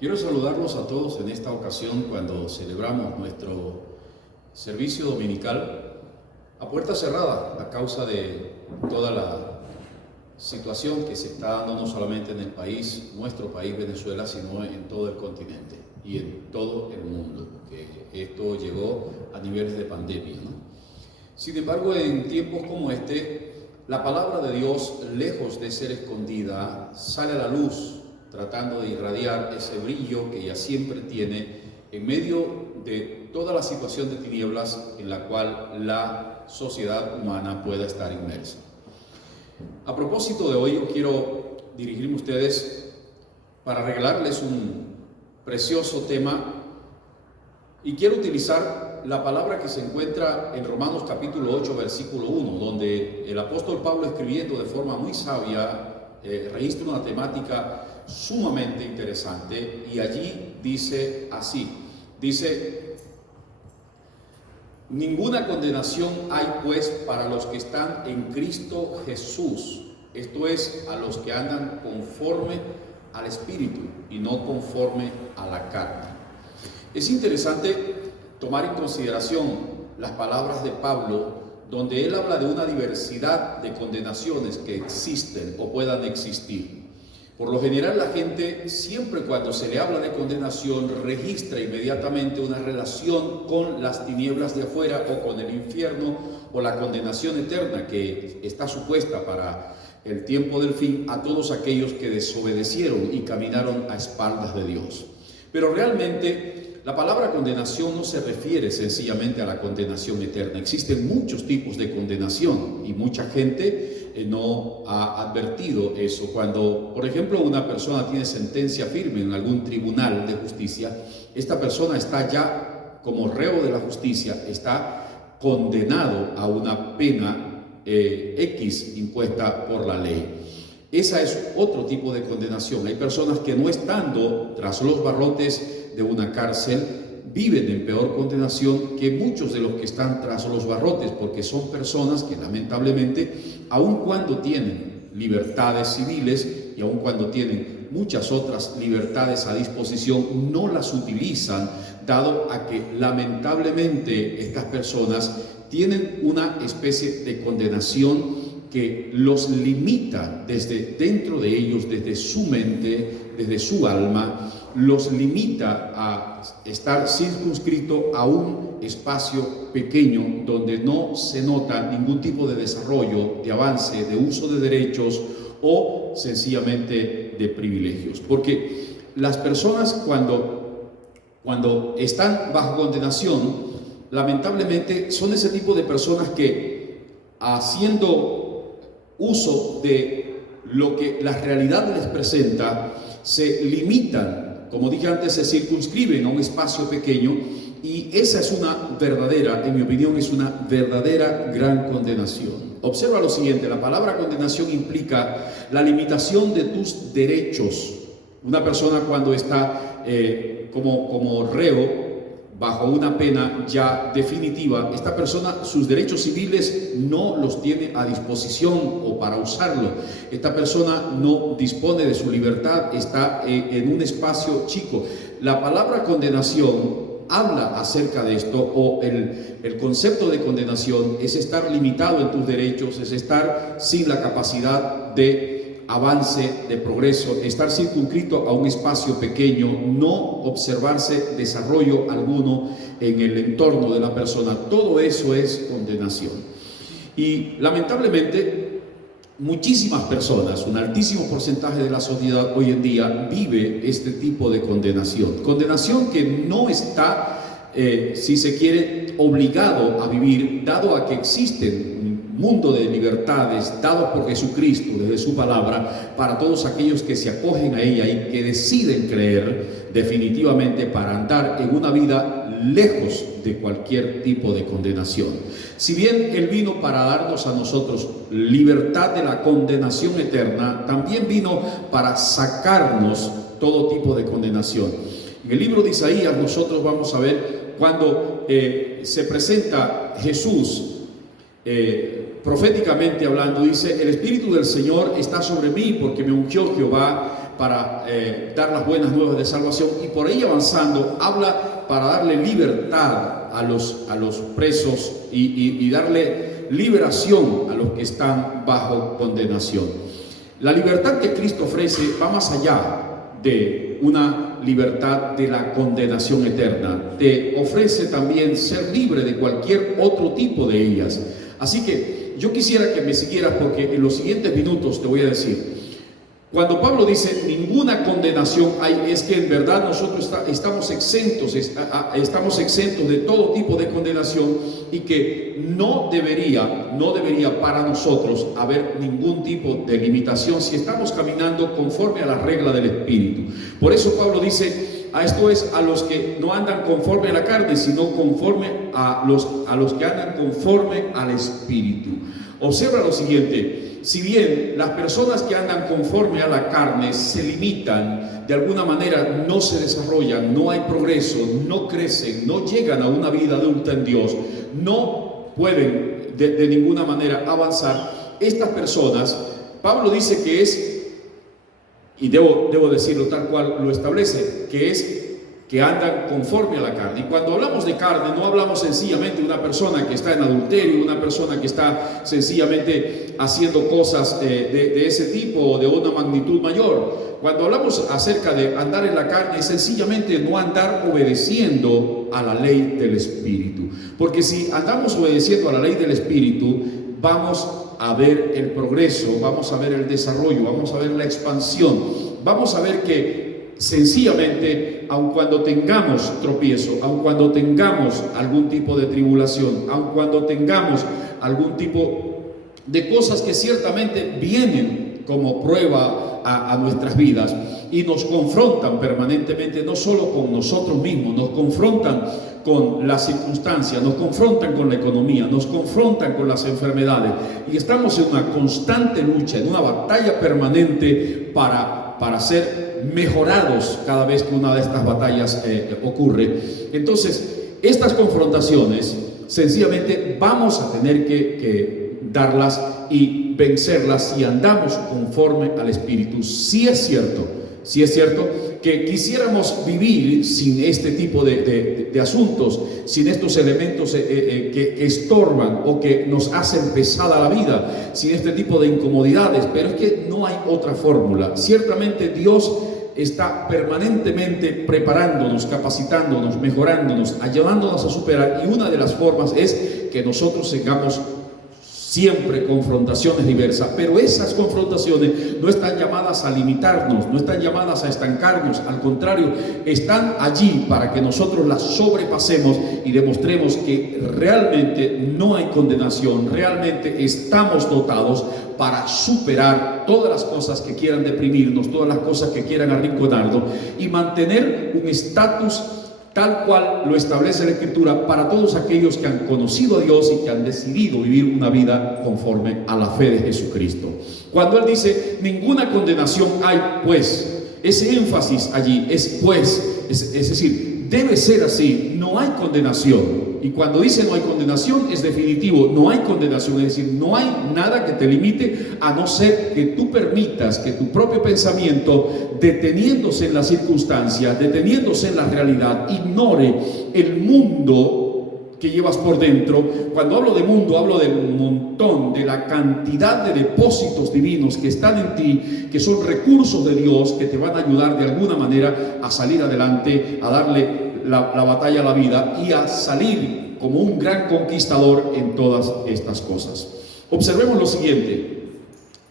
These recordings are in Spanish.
Quiero saludarlos a todos en esta ocasión cuando celebramos nuestro servicio dominical a puerta cerrada a causa de toda la situación que se está dando no solamente en el país, nuestro país Venezuela, sino en todo el continente y en todo el mundo, que esto llegó a niveles de pandemia, ¿no? Sin embargo, en tiempos como este, la palabra de Dios, lejos de ser escondida, sale a la luz, tratando de irradiar ese brillo que ella siempre tiene en medio de toda la situación de tinieblas en la cual la sociedad humana pueda estar inmersa. A propósito de hoy, yo quiero dirigirme a ustedes para regalarles un precioso tema y quiero utilizar la palabra que se encuentra en Romanos capítulo 8, versículo 1, donde el apóstol Pablo, escribiendo de forma muy sabia, registra una temática sumamente interesante y allí dice así, dice: ninguna condenación hay pues para los que están en Cristo Jesús, esto es, a los que andan conforme al Espíritu y no conforme a la carne. Es interesante tomar en consideración las palabras de Pablo, donde él habla de una diversidad de condenaciones que existen o puedan existir. Por lo general, la gente, siempre cuando se le habla de condenación, registra inmediatamente una relación con las tinieblas de afuera o con el infierno o la condenación eterna que está supuesta para el tiempo del fin a todos aquellos que desobedecieron y caminaron a espaldas de Dios. Pero realmente la palabra condenación no se refiere sencillamente a la condenación eterna. Existen muchos tipos de condenación y mucha gente no ha advertido eso. Cuando, por ejemplo, una persona tiene sentencia firme en algún tribunal de justicia, esta persona está ya como reo de la justicia, está condenado a una pena X impuesta por la ley. Esa es otro tipo de condenación. Hay personas que, no estando tras los barrotes de una cárcel, viven en peor condenación que muchos de los que están tras los barrotes, porque son personas que lamentablemente, aun cuando tienen libertades civiles y aun cuando tienen muchas otras libertades a disposición, no las utilizan, dado a que lamentablemente estas personas tienen una especie de condenación que los limita desde dentro de ellos, desde su mente, desde su alma, los limita a estar circunscrito a un espacio pequeño donde no se nota ningún tipo de desarrollo, de avance, de uso de derechos o sencillamente de privilegios. Porque las personas cuando están bajo condenación, lamentablemente son ese tipo de personas que, haciendo uso de lo que la realidad les presenta, se limitan, como dije antes, se circunscriben a un espacio pequeño, y esa es una verdadera, en mi opinión, es una verdadera gran condenación. Observa lo siguiente: la palabra condenación implica la limitación de tus derechos. Una persona, cuando está como reo bajo una pena ya definitiva, esta persona, sus derechos civiles no los tiene a disposición o para usarlo. Esta persona no dispone de su libertad, está en un espacio chico. La palabra condenación habla acerca de esto, o el concepto de condenación es estar limitado en tus derechos, es estar sin la capacidad de avance, de progreso, estar circunscrito a un espacio pequeño, no observarse desarrollo alguno en el entorno de la persona. Todo eso es condenación. Y lamentablemente muchísimas personas, un altísimo porcentaje de la sociedad hoy en día, vive este tipo de condenación. Condenación que no está, si se quiere, obligado a vivir, dado a que existen mundo de libertades dado por Jesucristo desde su palabra para todos aquellos que se acogen a ella y que deciden creer definitivamente para andar en una vida lejos de cualquier tipo de condenación. Si bien Él vino para darnos a nosotros libertad de la condenación eterna, también vino para sacarnos todo tipo de condenación. En el libro de Isaías nosotros vamos a ver cuando se presenta Jesús, proféticamente hablando, dice: el Espíritu del Señor está sobre mí porque me ungió Jehová dar las buenas nuevas de salvación, y por ahí avanzando habla para darle libertad a los presos y darle liberación a los que están bajo condenación. La libertad que Cristo ofrece va más allá de una libertad de la condenación eterna. Te ofrece también ser libre de cualquier otro tipo de ellas. Así que yo quisiera que me siguieras, porque en los siguientes minutos te voy a decir, cuando Pablo dice ninguna condenación hay, es que en verdad nosotros estamos exentos de todo tipo de condenación, y que no debería para nosotros haber ningún tipo de limitación si estamos caminando conforme a la regla del Espíritu. Por eso Pablo dice, esto es a los que no andan conforme a la carne, sino conforme a los que andan conforme al Espíritu. Observa lo siguiente: si bien las personas que andan conforme a la carne se limitan, de alguna manera no se desarrollan, no hay progreso, no crecen, no llegan a una vida adulta en Dios, no pueden de ninguna manera avanzar, estas personas, Pablo dice que es, y debo decirlo tal cual lo establece, que es que andan conforme a la carne. Y cuando hablamos de carne, no hablamos sencillamente de una persona que está en adulterio, una persona que está sencillamente haciendo cosas de ese tipo o de una magnitud mayor. Cuando hablamos acerca de andar en la carne, es sencillamente no andar obedeciendo a la ley del Espíritu. Porque si andamos obedeciendo a la ley del Espíritu, vamos a ver el progreso, vamos a ver el desarrollo, vamos a ver la expansión, vamos a ver que sencillamente, aun cuando tengamos tropiezo, aun cuando tengamos algún tipo de tribulación, aun cuando tengamos algún tipo de cosas que ciertamente vienen como prueba a nuestras vidas y nos confrontan permanentemente, no solo con nosotros mismos, nos confrontan con las circunstancias, nos confrontan con la economía, nos confrontan con las enfermedades, y estamos en una constante lucha, en una batalla permanente para ser mejorados cada vez que una de estas batallas ocurre. Entonces, estas confrontaciones sencillamente vamos a tener que darlas y vencerlas si andamos conforme al Espíritu. Sí es cierto que quisiéramos vivir sin este tipo de asuntos, sin estos elementos que estorban o que nos hacen pesada la vida, sin este tipo de incomodidades, pero es que no hay otra fórmula. Ciertamente Dios está permanentemente preparándonos, capacitándonos, mejorándonos, ayudándonos a superar, y una de las formas es que nosotros tengamos siempre confrontaciones diversas, pero esas confrontaciones no están llamadas a limitarnos, no están llamadas a estancarnos, al contrario, están allí para que nosotros las sobrepasemos y demostremos que realmente no hay condenación, realmente estamos dotados para superar todas las cosas que quieran deprimirnos, todas las cosas que quieran arrinconarnos, y mantener un estatus tal cual lo establece la Escritura para todos aquellos que han conocido a Dios y que han decidido vivir una vida conforme a la fe de Jesucristo. Cuando Él dice ninguna condenación hay, pues, ese énfasis allí es pues, es decir, debe ser así, no hay condenación. Y cuando dice no hay condenación, es definitivo, no hay condenación, es decir, no hay nada que te limite, a no ser que tú permitas que tu propio pensamiento, deteniéndose en la circunstancia, deteniéndose en la realidad, ignore el mundo que llevas por dentro. Cuando hablo de mundo, hablo del montón, de la cantidad de depósitos divinos que están en ti, que son recursos de Dios que te van a ayudar de alguna manera a salir adelante, a darle la batalla a la vida y a salir como un gran conquistador en todas estas cosas. Observemos lo siguiente: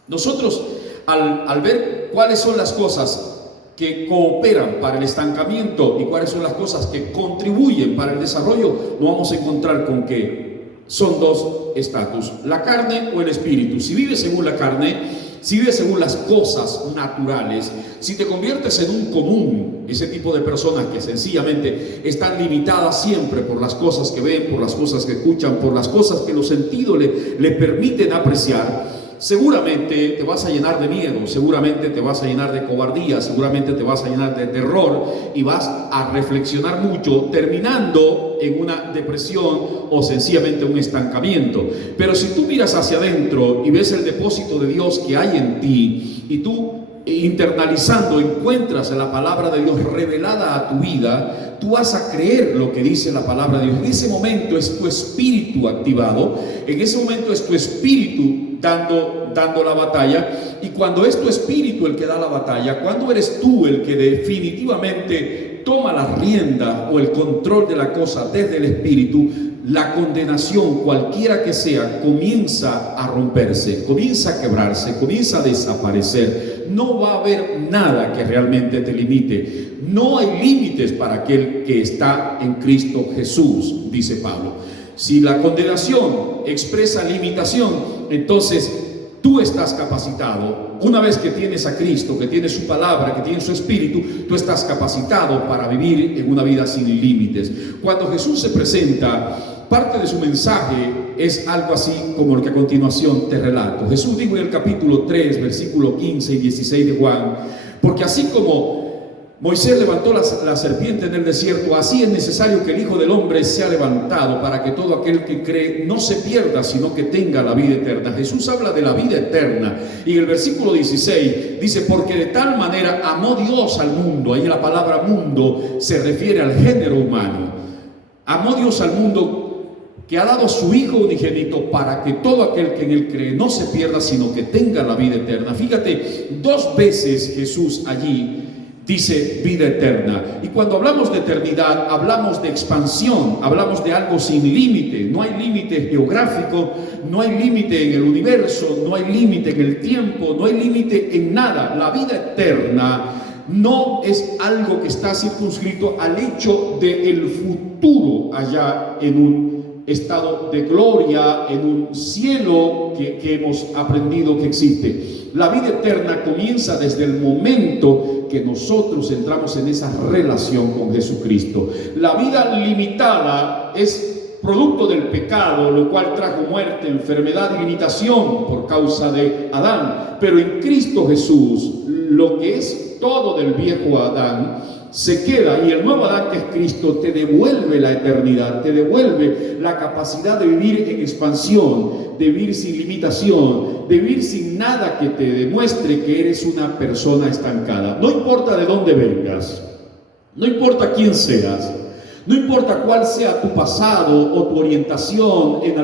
nosotros al ver cuáles son las cosas que cooperan para el estancamiento y cuáles son las cosas que contribuyen para el desarrollo, nos vamos a encontrar con que son dos estatus: la carne o el espíritu. Si vives según la carne, si vives según las cosas naturales, si te conviertes en un común, ese tipo de personas que sencillamente están limitadas siempre por las cosas que ven, por las cosas que escuchan, por las cosas que los sentidos le permiten apreciar, seguramente te vas a llenar de miedo, seguramente te vas a llenar de cobardía, seguramente te vas a llenar de terror y vas a reflexionar mucho, terminando en una depresión o sencillamente un estancamiento. Pero si tú miras hacia adentro y ves el depósito de Dios que hay en ti, y tú internalizando encuentras la palabra de Dios revelada a tu vida, tú vas a creer lo que dice la palabra de Dios. En ese momento es tu espíritu activado, en ese momento es tu espíritu dando la batalla, y cuando es tu espíritu el que da la batalla, cuando eres tú el que definitivamente toma la rienda o el control de la cosa desde el espíritu, la condenación, cualquiera que sea, comienza a romperse, comienza a quebrarse, comienza a desaparecer. No va a haber nada que realmente te limite. No hay límites para aquel que está en Cristo Jesús, dice Pablo. Si la condenación expresa limitación, entonces tú estás capacitado. Una vez que tienes a Cristo, que tienes su palabra, que tienes su espíritu, tú estás capacitado para vivir en una vida sin límites. Cuando Jesús se presenta, parte de su mensaje es algo así como el que a continuación te relato. Jesús dijo en el capítulo 3, versículo 15 y 16 de Juan: porque así como Moisés levantó la serpiente en el desierto, así es necesario que el Hijo del Hombre sea levantado, para que todo aquel que cree no se pierda, sino que tenga la vida eterna. Jesús habla de la vida eterna, y en el versículo 16 dice: porque de tal manera amó Dios al mundo. Ahí la palabra mundo se refiere al género humano. Amó Dios al mundo, que ha dado a su Hijo unigénito, para que todo aquel que en él cree no se pierda, sino que tenga la vida eterna. Fíjate, 2 veces Jesús allí dice vida eterna. Y cuando hablamos de eternidad, hablamos de expansión, hablamos de algo sin límite. No hay límite geográfico, no hay límite en el universo, no hay límite en el tiempo, no hay límite en nada. La vida eterna no es algo que está circunscrito al hecho del futuro allá en un estado de gloria, en un cielo que hemos aprendido que existe. La vida eterna comienza desde el momento que nosotros entramos en esa relación con Jesucristo. La vida limitada es producto del pecado, lo cual trajo muerte, enfermedad y limitación por causa de Adán. Pero en Cristo Jesús, lo que es todo del viejo Adán se queda, y el nuevo Adán, que es Cristo, te devuelve la eternidad, te devuelve la capacidad de vivir en expansión, de vivir sin limitación, de vivir sin nada que te demuestre que eres una persona estancada. No importa de dónde vengas, no importa quién seas, no importa cuál sea tu pasado o tu orientación en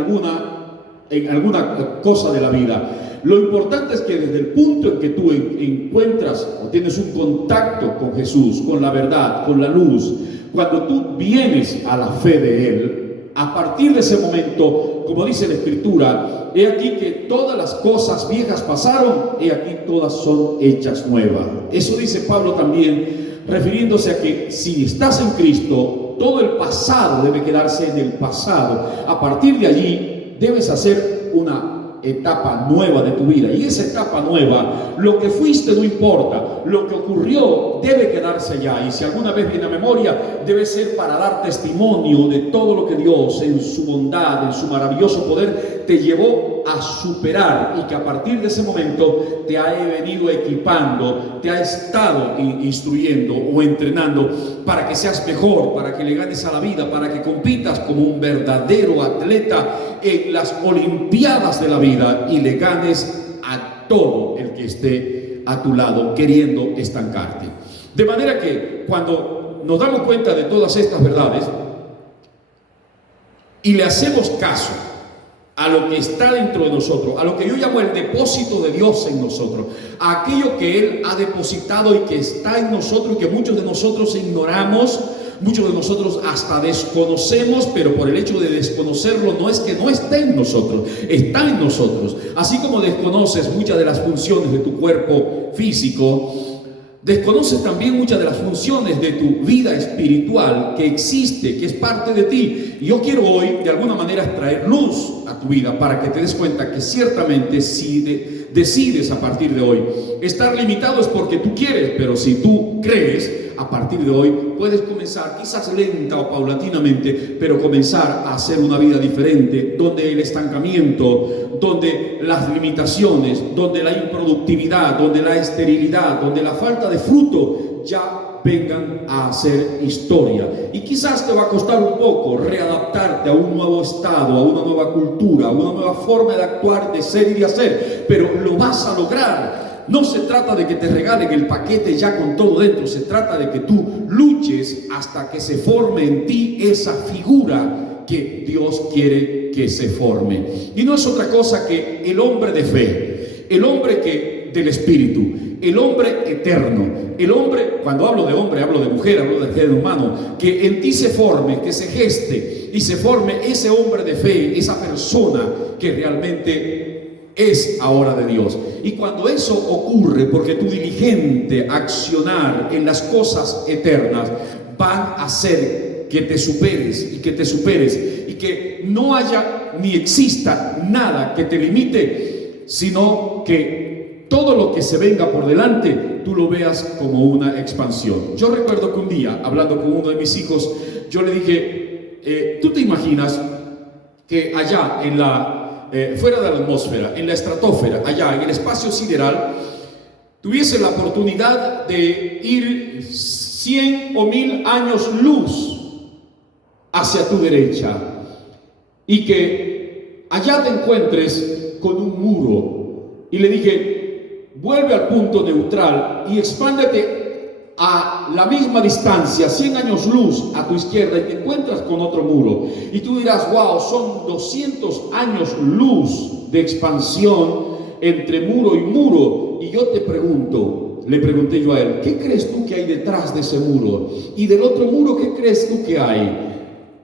alguna cosa de la vida. Lo importante es que desde el punto en que tú encuentras o tienes un contacto con Jesús, con la verdad, con la luz, cuando tú vienes a la fe de Él, a partir de ese momento, como dice la Escritura, he aquí que todas las cosas viejas pasaron, he aquí todas son hechas nuevas. Eso dice Pablo también, refiriéndose a que si estás en Cristo, todo el pasado debe quedarse en el pasado. A partir de allí debes hacer una etapa nueva de tu vida, y esa etapa nueva, lo que fuiste no importa, lo que ocurrió debe quedarse ya, y si alguna vez viene a memoria, debe ser para dar testimonio de todo lo que Dios en su bondad, en su maravilloso poder te llevó a superar, y que a partir de ese momento te ha venido equipando, te ha estado instruyendo o entrenando para que seas mejor, para que le ganes a la vida, para que compitas como un verdadero atleta en las olimpiadas de la vida y le ganes a todo el que esté a tu lado queriendo estancarte. De manera que cuando nos damos cuenta de todas estas verdades y le hacemos caso a lo que está dentro de nosotros, a lo que yo llamo el depósito de Dios en nosotros, a aquello que Él ha depositado y que está en nosotros y que muchos de nosotros ignoramos, muchos de nosotros hasta desconocemos, pero por el hecho de desconocerlo no es que no esté en nosotros, está en nosotros. Así como desconoces muchas de las funciones de tu cuerpo físico, desconoces también muchas de las funciones de tu vida espiritual que existe, que es parte de ti. Y yo quiero hoy de alguna manera traer luz a tu vida para que te des cuenta que ciertamente si decides a partir de hoy estar limitado es porque tú quieres, pero si tú crees, a partir de hoy puedes comenzar, quizás lenta o paulatinamente, pero comenzar a hacer una vida diferente, donde el estancamiento, donde las limitaciones, donde la improductividad, donde la esterilidad, donde la falta de fruto ya vengan a hacer historia. Y quizás te va a costar un poco readaptarte a un nuevo estado, a una nueva cultura, a una nueva forma de actuar, de ser y de hacer, pero lo vas a lograr. No se trata de que te regalen el paquete ya con todo dentro, se trata de que tú luches hasta que se forme en ti esa figura que Dios quiere que se forme. Y no es otra cosa que el hombre de fe, el hombre del Espíritu, el hombre eterno, el hombre, cuando hablo de hombre, hablo de mujer, hablo de género humano, que en ti se forme, que se geste y se forme ese hombre de fe, esa persona que realmente es ahora de Dios. Y cuando eso ocurre, porque tu diligente accionar en las cosas eternas van a hacer que te superes y que te superes y que no haya ni exista nada que te limite, sino que todo lo que se venga por delante tú lo veas como una expansión. Yo recuerdo que un día, hablando con uno de mis hijos, yo le dije, ¿tú te imaginas que allá en fuera de la atmósfera, en la estratosfera, allá en el espacio sideral, tuviese la oportunidad de ir 100 o 1000 años luz hacia tu derecha y que allá te encuentres con un muro? Y le dije, vuelve al punto neutral y expándete a la misma distancia, 100 años luz a tu izquierda, y te encuentras con otro muro. Y tú dirás, wow, son 200 años luz de expansión entre muro y muro. Y yo te pregunto, le pregunté yo a él, ¿qué crees tú que hay detrás de ese muro? Y del otro muro, ¿qué crees tú que hay?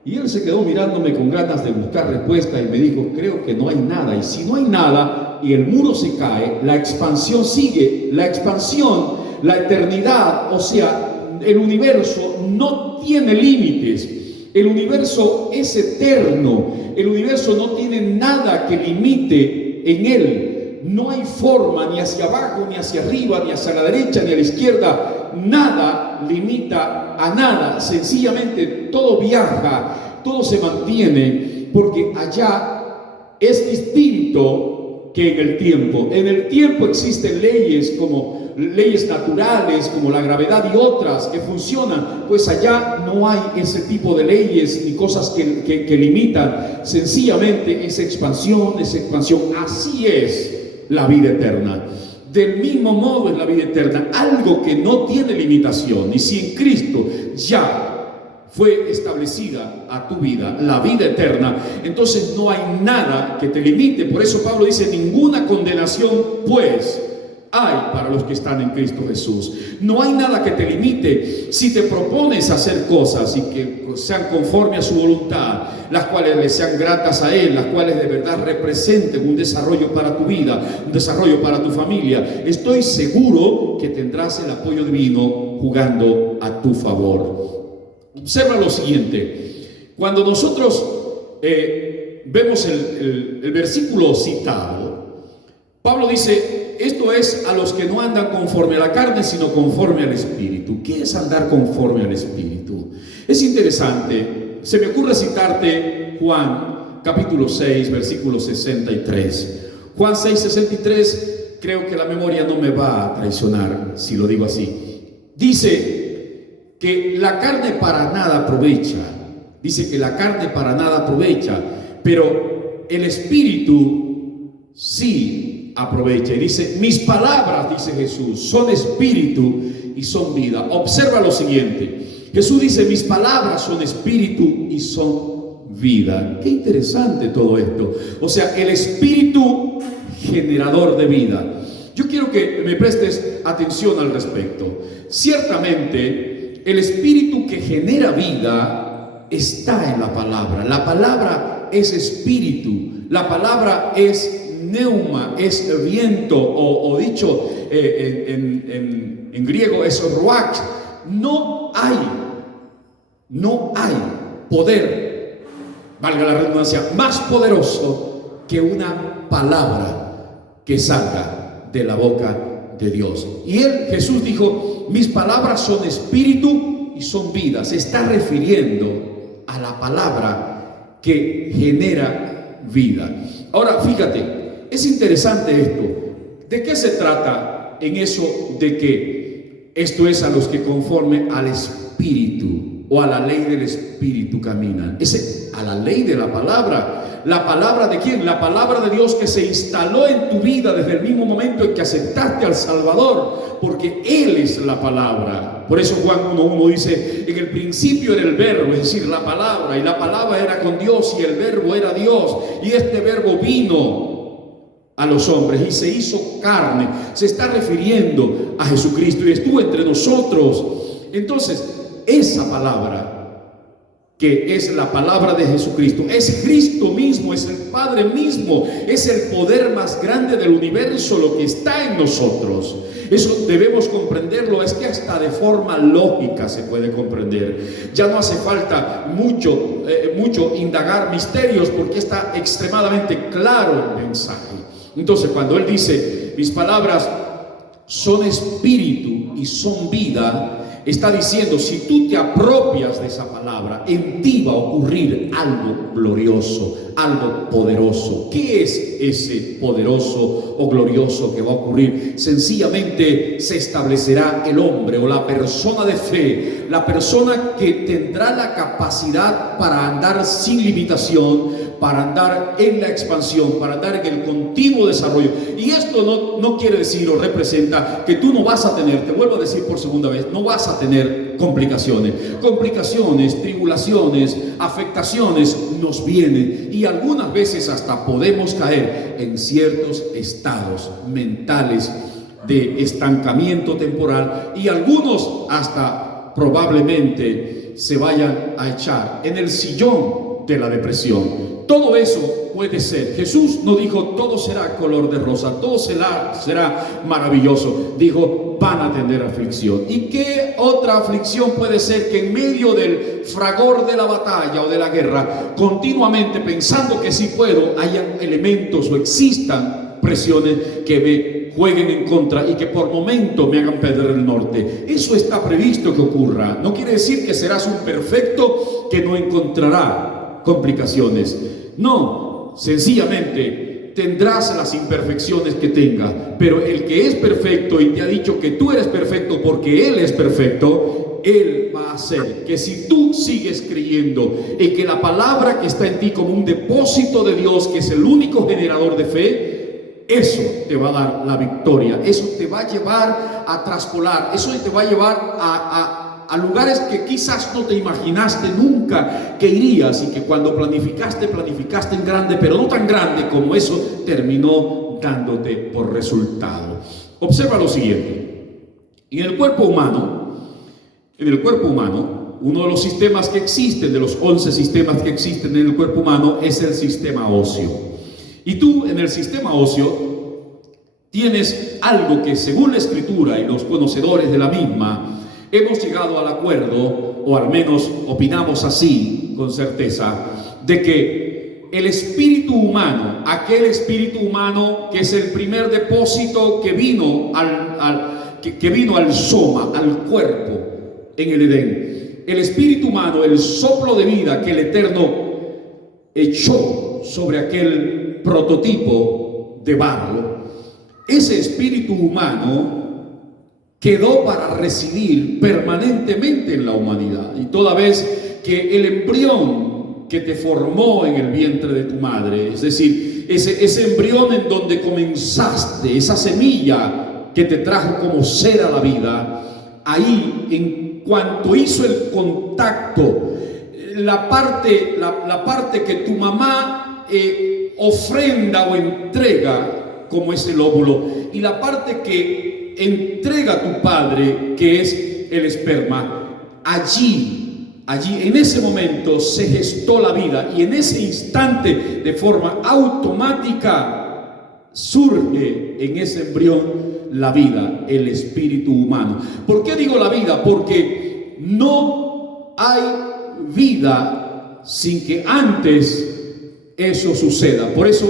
Y él se quedó mirándome con ganas de buscar respuesta y me dijo, creo que no hay nada. Y si no hay nada y el muro se cae, la expansión sigue. La expansión, la eternidad, o sea, el universo no tiene límites. El universo es eterno. El universo no tiene nada que limite en él. No hay forma, ni hacia abajo, ni hacia arriba, ni hacia la derecha, ni a la izquierda. Nada limita a nada. Sencillamente todo viaja, todo se mantiene, porque allá es distinto que en el tiempo. En el tiempo existen leyes como leyes naturales, como la gravedad y otras que funcionan, pues allá no hay ese tipo de leyes ni cosas que limitan. Sencillamente es expansión, es expansión. Así es la vida eterna. Del mismo modo es la vida eterna, algo que no tiene limitación. Y si en Cristo ya fue establecida a tu vida la vida eterna, entonces no hay nada que te limite. Por eso Pablo dice, ninguna condenación pues hay para los que están en Cristo Jesús. No hay nada que te limite si te propones hacer cosas y que sean conforme a su voluntad, las cuales le sean gratas a Él, las cuales de verdad representen un desarrollo para tu vida, un desarrollo para tu familia. Estoy seguro que tendrás el apoyo divino jugando a tu favor. Observa lo siguiente: cuando nosotros vemos el versículo citado, Pablo dice, esto es a los que no andan conforme a la carne, sino conforme al Espíritu. ¿Qué es andar conforme al Espíritu? Es interesante. Se me ocurre citarte Juan, capítulo 6, versículo 63. Juan 6, 63, creo que la memoria no me va a traicionar si lo digo así. Dice que la carne para nada aprovecha. Dice que la carne para nada aprovecha, pero el Espíritu sí aprovecha. Y dice, mis palabras, dice Jesús, son espíritu y son vida. Observa lo siguiente. Jesús dice, mis palabras son espíritu y son vida. Qué interesante todo esto. O sea, el espíritu generador de vida. Yo quiero que me prestes atención al respecto. Ciertamente, el espíritu que genera vida está en la palabra. La palabra es espíritu. La palabra es neuma, es viento, o dicho en griego es ruach. No hay poder, valga la redundancia, más poderoso que una palabra que salga de la boca de Dios. Y Jesús dijo, mis palabras son espíritu y son vida. Se está refiriendo a la palabra que genera vida. Ahora, fíjate, es interesante esto. ¿De qué se trata en eso de que esto es a los que conforme al Espíritu o a la ley del Espíritu caminan? A la ley de la palabra. ¿La palabra de quién? La palabra de Dios que se instaló en tu vida desde el mismo momento en que aceptaste al Salvador, porque Él es la palabra. Por eso Juan 1:1 dice: en el principio era el verbo, es decir, la palabra, y la palabra era con Dios, y el verbo era Dios, y este verbo vino a los hombres y se hizo carne. Se está refiriendo a Jesucristo y estuvo entre nosotros. Entonces, esa palabra, que es la palabra de Jesucristo, es Cristo mismo, es el Padre mismo, es el poder más grande del universo, lo que está en nosotros. Eso debemos comprenderlo, es que hasta de forma lógica se puede comprender. Ya no hace falta mucho indagar misterios, porque está extremadamente claro el mensaje. Entonces, cuando Él dice: mis palabras son espíritu y son vida, está diciendo, si tú te apropias de esa palabra, en ti va a ocurrir algo glorioso, algo poderoso. ¿Qué es ese poderoso o glorioso que va a ocurrir? Sencillamente se establecerá el hombre o la persona de fe, la persona que tendrá la capacidad para andar sin limitación, para andar en la expansión, para andar en el continuo desarrollo. Y esto no quiere decir o representa que tú no vas a tener, te vuelvo a decir por segunda vez, no vas a tener complicaciones, tribulaciones, afectaciones nos vienen, y algunas veces hasta podemos caer en ciertos estados mentales de estancamiento temporal, y algunos hasta probablemente se vayan a echar en el sillón de la depresión. Todo eso puede ser. Jesús no dijo todo será color de rosa, todo será maravilloso. Dijo: van a tener aflicción. ¿Y qué otra aflicción puede ser? Que en medio del fragor de la batalla o de la guerra, continuamente pensando que sí puedo, hayan elementos o existan presiones que me jueguen en contra y que por momento me hagan perder el norte. Eso está previsto que ocurra. No quiere decir que serás un perfecto que no encontrará complicaciones. No, sencillamente tendrás las imperfecciones que tenga, pero el que es perfecto y te ha dicho que tú eres perfecto porque Él es perfecto, Él va a hacer que si tú sigues creyendo en que la palabra que está en ti como un depósito de Dios, que es el único generador de fe, eso te va a dar la victoria, eso te va a llevar a traspolar, eso te va a llevar a lugares que quizás no te imaginaste nunca que irías, y que cuando planificaste en grande, pero no tan grande como eso terminó dándote por resultado. Observa lo siguiente: en el cuerpo humano, uno de los sistemas que existen, de los 11 sistemas que existen en el cuerpo humano, es el sistema óseo. Y tú en el sistema óseo tienes algo que, según la Escritura y los conocedores de la misma, hemos llegado al acuerdo, o al menos opinamos así con certeza, de que el espíritu humano, aquel espíritu humano que es el primer depósito que vino al soma, al cuerpo en el Edén, el espíritu humano, el soplo de vida que el Eterno echó sobre aquel prototipo de barro, ese espíritu humano quedó para residir permanentemente en la humanidad. Y toda vez que el embrión que te formó en el vientre de tu madre, es decir, ese embrión en donde comenzaste, esa semilla que te trajo como ser a la vida, ahí, en cuanto hizo el contacto, la parte que tu mamá ofrenda o entrega, como es el óvulo, y la parte que entrega a tu padre, que es el esperma, allí en ese momento se gestó la vida, y en ese instante, de forma automática, surge en ese embrión la vida, el espíritu humano. ¿Por qué digo la vida? Porque no hay vida sin que antes eso suceda. Por eso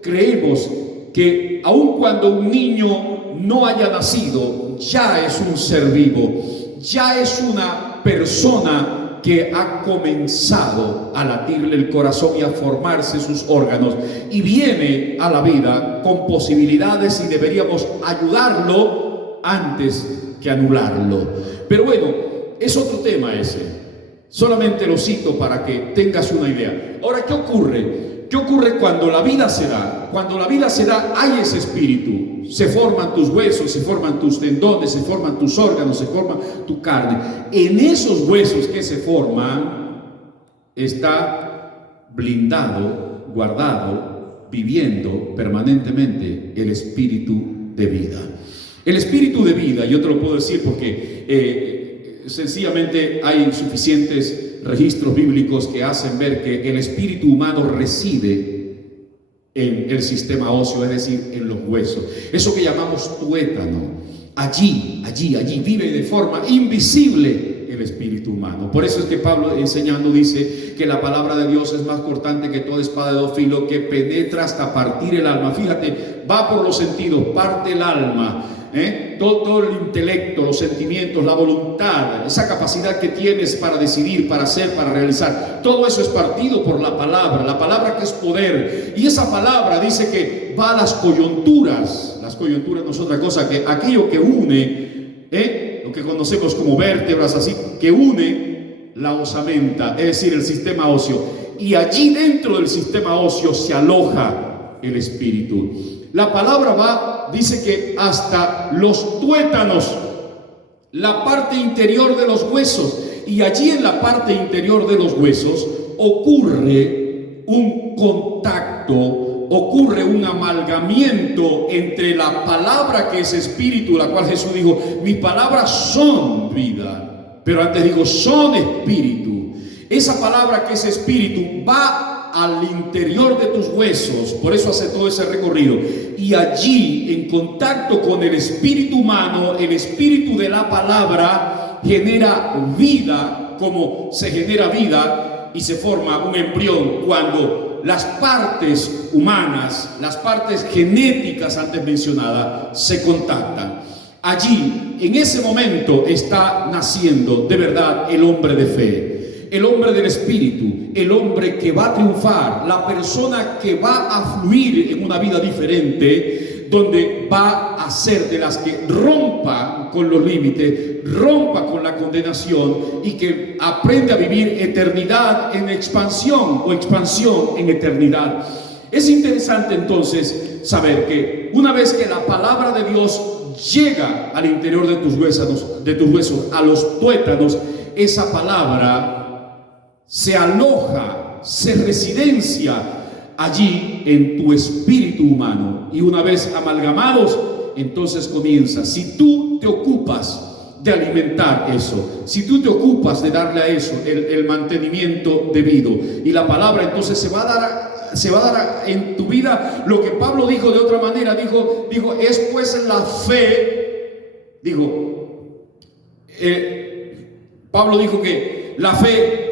creemos que aun cuando un niño no haya nacido, ya es un ser vivo, ya es una persona que ha comenzado a latirle el corazón y a formarse sus órganos, y viene a la vida con posibilidades, y deberíamos ayudarlo antes que anularlo. Pero bueno, es otro tema ese. Solamente lo cito para que tengas una idea. Ahora, ¿qué ocurre? ¿Qué ocurre cuando la vida se da? Cuando la vida se da, hay ese espíritu. Se forman tus huesos, se forman tus tendones, se forman tus órganos, se forma tu carne. En esos huesos que se forman está blindado, guardado, viviendo permanentemente el espíritu de vida. El espíritu de vida, yo te lo puedo decir porque sencillamente hay suficientes registros bíblicos que hacen ver que el espíritu humano reside en el sistema óseo, es decir, en los huesos. Eso que llamamos tuétano, allí vive de forma invisible el espíritu humano. Por eso es que Pablo, enseñando, dice que la palabra de Dios es más cortante que toda espada de dos filos, que penetra hasta partir el alma. Fíjate, va por los sentidos, parte el alma. Todo el intelecto, los sentimientos, la voluntad, esa capacidad que tienes para decidir, para hacer, para realizar, todo eso es partido por la palabra que es poder. Y esa palabra dice que va a las coyunturas. Las coyunturas no es otra cosa que aquello que une, lo que conocemos como vértebras, así, que une la osamenta, es decir, el sistema óseo. Y allí dentro del sistema óseo se aloja el espíritu. La palabra va, dice que hasta los tuétanos, la parte interior de los huesos, y allí en la parte interior de los huesos ocurre un contacto, ocurre un amalgamiento entre la palabra que es espíritu, la cual Jesús dijo, mis palabras son vida, pero antes digo, son espíritu. Esa palabra que es espíritu va al interior de tus huesos, por eso hace todo ese recorrido, y allí en contacto con el espíritu humano, el espíritu de la palabra genera vida, como se genera vida y se forma un embrión cuando las partes humanas, las partes genéticas antes mencionadas se contactan. Allí, en ese momento, está naciendo de verdad el hombre de fe, el hombre del espíritu, el hombre que va a triunfar, la persona que va a fluir en una vida diferente, donde va a ser de las que rompa con los límites, rompa con la condenación y que aprende a vivir eternidad en expansión o expansión en eternidad. Es interesante entonces saber que una vez que la palabra de Dios llega al interior de tus huesos, a los tuétanos, esa palabra se aloja, se residencia allí en tu espíritu humano, y una vez amalgamados, entonces comienza. Si tú te ocupas de alimentar eso, si tú te ocupas de darle a eso el mantenimiento debido, y la palabra entonces se va a dar en tu vida lo que Pablo dijo de otra manera, dijo es pues la fe, Pablo dijo que la fe,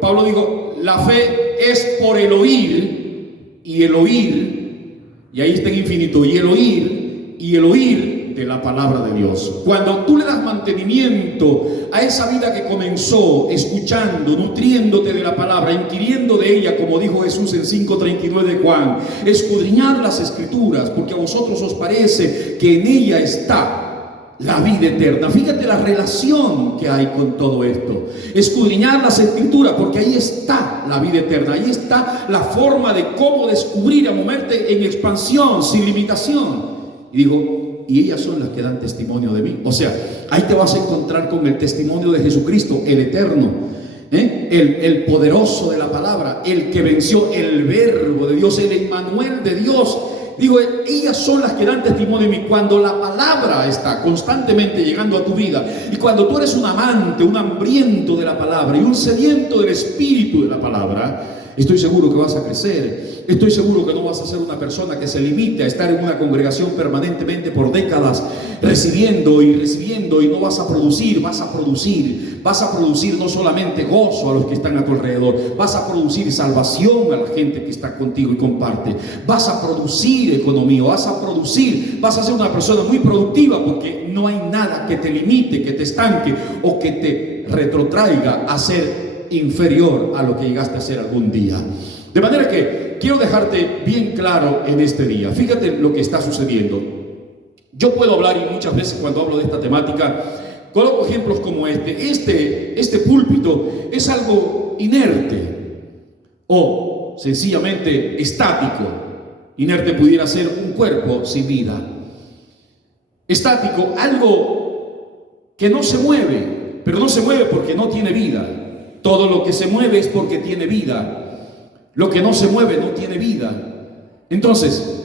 Pablo dijo, la fe es por el oír, y el oír, y ahí está en infinito, y el oír de la palabra de Dios. Cuando tú le das mantenimiento a esa vida que comenzó escuchando, nutriéndote de la palabra, inquiriendo de ella, como dijo Jesús en 5:39 de Juan, escudriñad las escrituras, porque a vosotros os parece que en ella está la vida eterna. Fíjate la relación que hay con todo esto. Escudriñar las escrituras, porque ahí está la vida eterna, ahí está la forma de cómo descubrir, a moverte en expansión, sin limitación. Y digo, y ellas son las que dan testimonio de mí. O sea, ahí te vas a encontrar con el testimonio de Jesucristo, el eterno, el poderoso de la palabra, el que venció, el verbo de Dios, el Emmanuel de Dios. Digo, ellas son las que dan testimonio de mí. Cuando la palabra está constantemente llegando a tu vida, y cuando tú eres un amante, un hambriento de la palabra y un sediento del espíritu de la palabra, estoy seguro que vas a crecer. Estoy seguro que no vas a ser una persona que se limite a estar en una congregación permanentemente por décadas, recibiendo, y no vas a producir no solamente gozo a los que están a tu alrededor, vas a producir salvación a la gente que está contigo y comparte, vas a producir economía, vas a ser una persona muy productiva, porque no hay nada que te limite, que te estanque o que te retrotraiga a ser inferior a lo que llegaste a ser algún día. De manera que quiero dejarte bien claro en este día. Fíjate lo que está sucediendo. Yo puedo hablar, y muchas veces cuando hablo de esta temática Coloco ejemplos como este púlpito es algo inerte o sencillamente estático. Inerte pudiera ser un cuerpo sin vida. Estático, algo que no se mueve, pero no se mueve porque no tiene vida. Todo lo que se mueve es porque tiene vida. Lo que no se mueve no tiene vida. Entonces,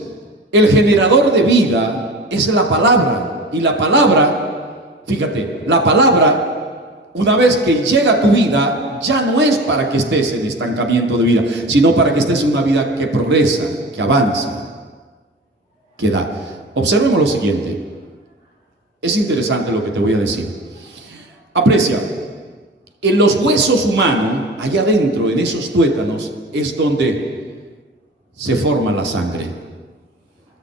el generador de vida es la palabra. Y la palabra, fíjate, la palabra, una vez que llega a tu vida, ya no es para que estés en estancamiento de vida, sino para que estés en una vida que progresa, que avanza, que da. Observemos lo siguiente. Es interesante lo que te voy a decir. Aprecia, en los huesos humanos, allá adentro, en esos tuétanos, es donde se forma la sangre.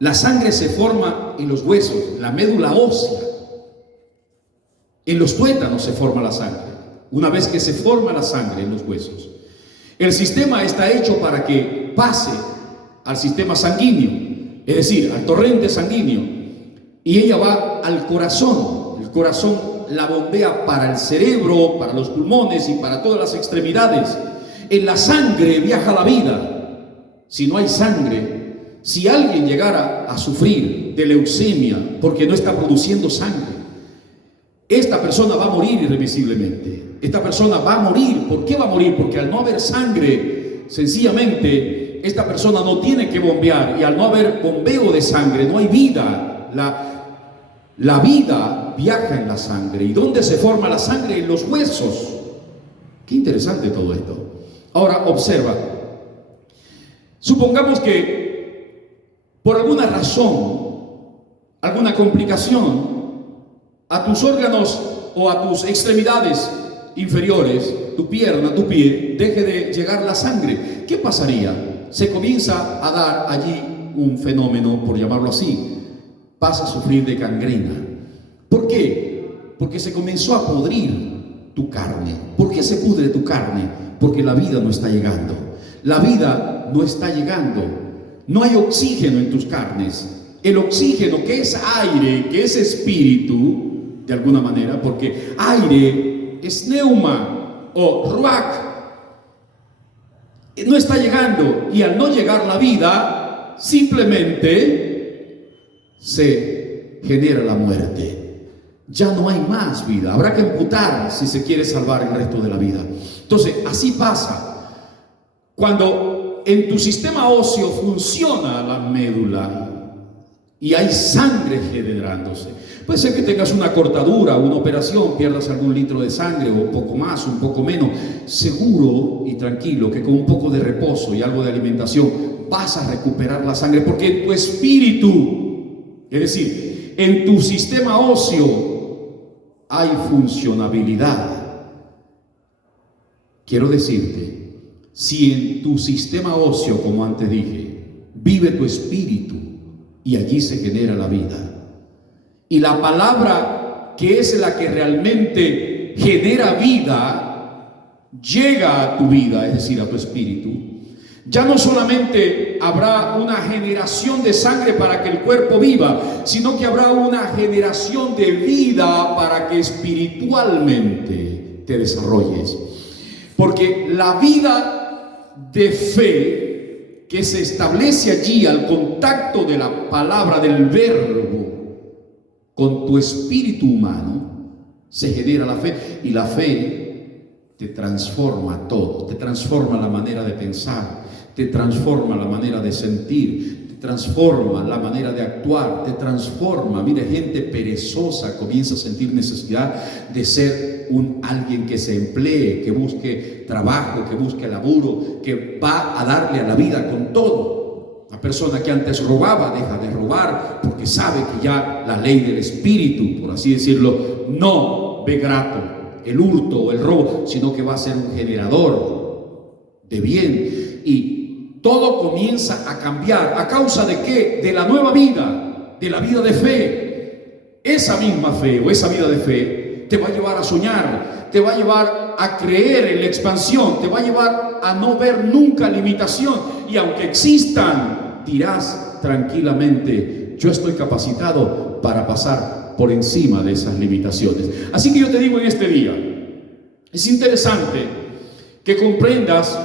La sangre se forma en los huesos, en la médula ósea. En los tuétanos se forma la sangre. Una vez que se forma la sangre en los huesos, el sistema está hecho para que pase al sistema sanguíneo, es decir, al torrente sanguíneo, y ella va al corazón. El corazón la bombea para el cerebro, para los pulmones y para todas las extremidades. En la sangre viaja la vida. Si no hay sangre, si alguien llegara a sufrir de leucemia porque no está produciendo sangre, esta persona va a morir irremisiblemente. Esta persona va a morir. ¿Por qué va a morir? Porque al no haber sangre, sencillamente, esta persona no tiene que bombear. Y al no haber bombeo de sangre, no hay vida. La vida viaja en la sangre. ¿Y dónde se forma la sangre? En los huesos. Qué interesante todo esto. Ahora, observa. Supongamos que por alguna razón, alguna complicación, a tus órganos o a tus extremidades inferiores, tu pierna, tu pie, deje de llegar la sangre. ¿Qué pasaría? Se comienza a dar allí un fenómeno, por llamarlo así. Vas a sufrir de gangrena. ¿Por qué? Porque se comenzó a podrir tu carne. ¿Por qué se pudre tu carne? Porque la vida no está llegando. La vida no está llegando. No hay oxígeno en tus carnes. El oxígeno, que es aire, que es espíritu, de alguna manera, porque aire es neuma o ruach, no está llegando, y al no llegar la vida, simplemente se genera la muerte. Ya no hay más vida. Habrá que amputar si se quiere salvar el resto de la vida. Entonces, así pasa cuando en tu sistema óseo funciona la médula y hay sangre generándose. Puede ser que tengas una cortadura, una operación, pierdas algún litro de sangre, o un poco más, un poco menos. Seguro y tranquilo que con un poco de reposo y algo de alimentación vas a recuperar la sangre, porque en tu espíritu, es decir, en tu sistema óseo hay funcionabilidad. Quiero decirte, si en tu sistema óseo, como antes dije, vive tu espíritu, y allí se genera la vida. Y la palabra, que es la que realmente genera vida, llega a tu vida, es decir, a tu espíritu. Ya no solamente habrá una generación de sangre para que el cuerpo viva, sino que habrá una generación de vida para que espiritualmente te desarrolles. Porque la vida de fe que se establece allí al contacto de la palabra, del verbo, con tu espíritu humano, se genera la fe, y la fe te transforma todo, te transforma la manera de pensar, te transforma la manera de sentir, te transforma la manera de actuar, te transforma. Mire, gente perezosa comienza a sentir necesidad de ser alguien que se emplee, que busque trabajo, que busque laburo, que va a darle a la vida con todo. La persona que antes robaba deja de robar porque sabe que ya la ley del espíritu, por así decirlo, no ve grato el hurto o el robo, sino que va a ser un generador de bien. Y todo comienza a cambiar. ¿A causa de qué? De la nueva vida, de la vida de fe. Esa misma fe o esa vida de fe te va a llevar a soñar, te va a llevar a creer en la expansión, te va a llevar a no ver nunca limitación. Y aunque existan, dirás tranquilamente: yo estoy capacitado para pasar por encima de esas limitaciones. Así que yo te digo en este día, es interesante que comprendas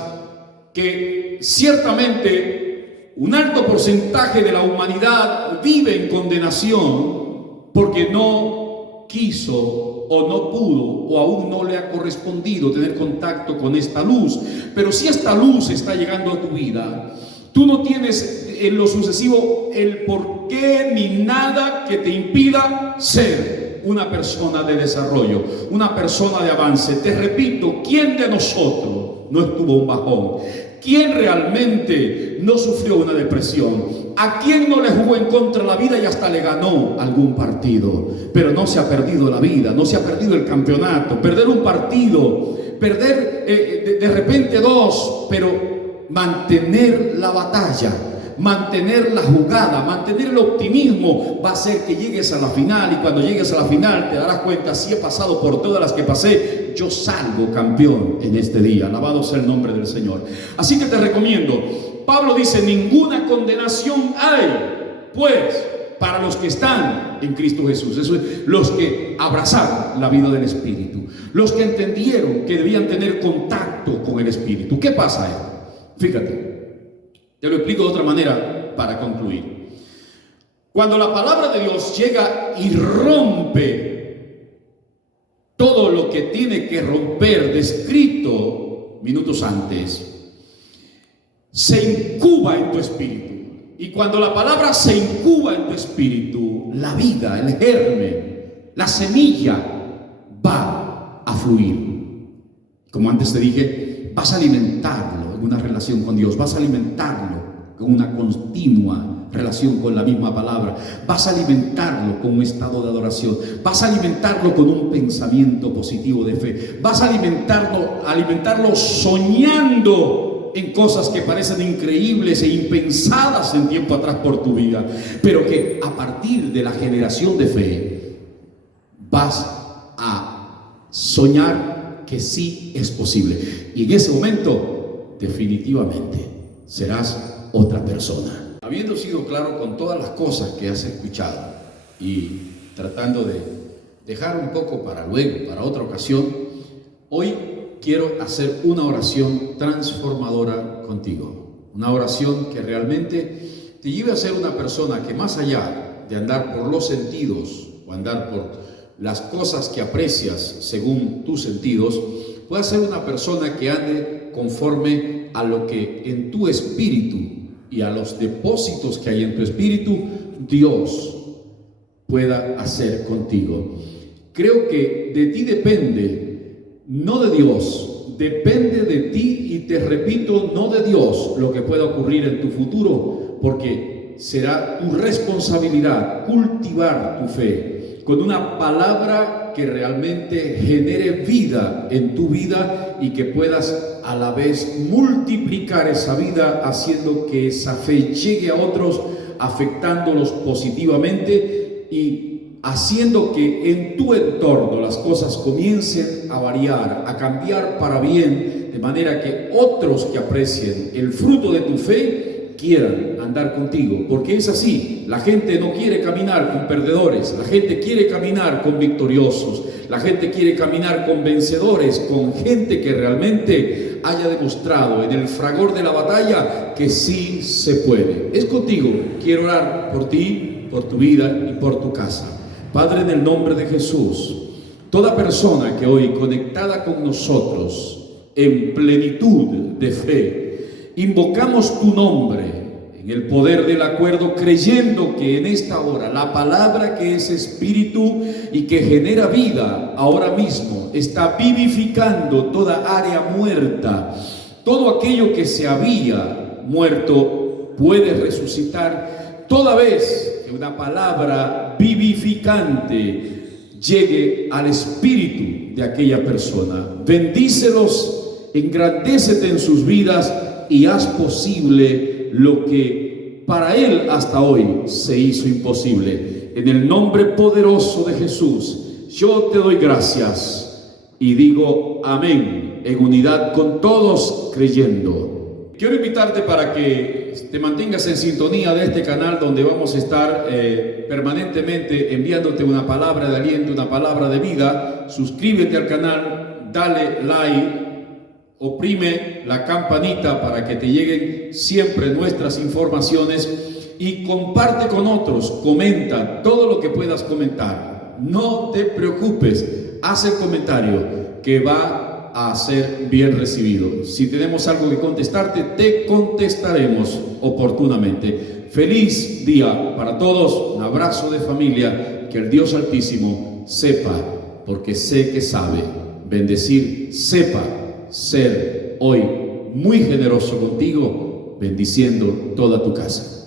que ciertamente un alto porcentaje de la humanidad vive en condenación porque no quiso o no pudo o aún no le ha correspondido tener contacto con esta luz. Pero si esta luz está llegando a tu vida, tú no tienes en lo sucesivo el por qué ni nada que te impida ser una persona de desarrollo, una persona de avance. Te repito, ¿quién de nosotros no estuvo un bajón? ¿Quién realmente no sufrió una depresión? ¿A quién no le jugó en contra la vida y hasta le ganó algún partido? Pero no se ha perdido la vida, no se ha perdido el campeonato. Perder un partido, perder de repente dos, pero mantener la batalla, mantener la jugada, mantener el optimismo va a hacer que llegues a la final, y cuando llegues a la final te darás cuenta: si he pasado por todas las que pasé, yo salgo campeón en este día. Alabado sea el nombre del Señor. Así que te recomiendo, Pablo dice: ninguna condenación hay, pues, para los que están en Cristo Jesús. Eso es, los que abrazaron la vida del Espíritu, los que entendieron que debían tener contacto con el Espíritu. ¿Qué pasa ahí? Fíjate, te lo explico de otra manera para concluir. Cuando la palabra de Dios llega y rompe todo lo que tiene que romper descrito minutos antes, se incuba en tu espíritu. Y cuando la palabra se incuba en tu espíritu, la vida, el germen, la semilla va a fluir. Como antes te dije, vas a alimentarlo en una relación con Dios, vas a alimentarlo con una continua relación con la misma palabra, vas a alimentarlo con un estado de adoración, vas a alimentarlo con un pensamiento positivo de fe, vas a alimentarlo soñando en cosas que parecen increíbles e impensadas en tiempo atrás por tu vida, pero que a partir de la generación de fe vas a soñar que sí es posible, y en ese momento definitivamente serás otra persona. Habiendo sido claro con todas las cosas que has escuchado y tratando de dejar un poco para luego, para otra ocasión, hoy quiero hacer una oración transformadora contigo. Una oración que realmente te lleve a ser una persona que, más allá de andar por los sentidos o andar por las cosas que aprecias según tus sentidos, pueda ser una persona que ande conforme a lo que en tu espíritu y a los depósitos que hay en tu espíritu Dios pueda hacer contigo. Creo que de ti depende, no de Dios, depende de ti, y te repito, no de Dios, lo que pueda ocurrir en tu futuro, porque será tu responsabilidad cultivar tu fe con una palabra que realmente genere vida en tu vida y que puedas a la vez multiplicar esa vida, haciendo que esa fe llegue a otros, afectándolos positivamente y haciendo que en tu entorno las cosas comiencen a variar, a cambiar para bien, de manera que otros que aprecien el fruto de tu fe quieran andar contigo, porque es así. La gente no quiere caminar con perdedores, la gente quiere caminar con victoriosos, la gente quiere caminar con vencedores, con gente que realmente haya demostrado en el fragor de la batalla que sí se puede. Es contigo, quiero orar por ti, por tu vida y por tu casa. Padre, en el nombre de Jesús, toda persona que hoy conectada con nosotros en plenitud de fe, invocamos tu nombre en el poder del acuerdo, creyendo que en esta hora la palabra, que es espíritu y que genera vida, ahora mismo está vivificando toda área muerta. Todo aquello que se había muerto puede resucitar toda vez que una palabra vivificante llegue al espíritu de aquella persona. Bendícelos, engrandécete en sus vidas y haz posible lo que para él hasta hoy se hizo imposible. En el nombre poderoso de Jesús, yo te doy gracias y digo amén, en unidad con todos creyendo. Quiero invitarte para que que te mantengas en sintonía de este canal donde vamos a estar permanentemente enviándote una palabra de aliento, una palabra de vida. Suscríbete al canal, dale like, oprime la campanita para que te lleguen siempre nuestras informaciones y comparte con otros, comenta todo lo que puedas comentar. No te preocupes, haz el comentario que va a ser bien recibido. Si tenemos algo que contestarte, te contestaremos oportunamente. Feliz día para todos, un abrazo de familia, que el Dios Altísimo sepa, porque sé que sabe bendecir, sepa ser hoy muy generoso contigo, bendiciendo toda tu casa.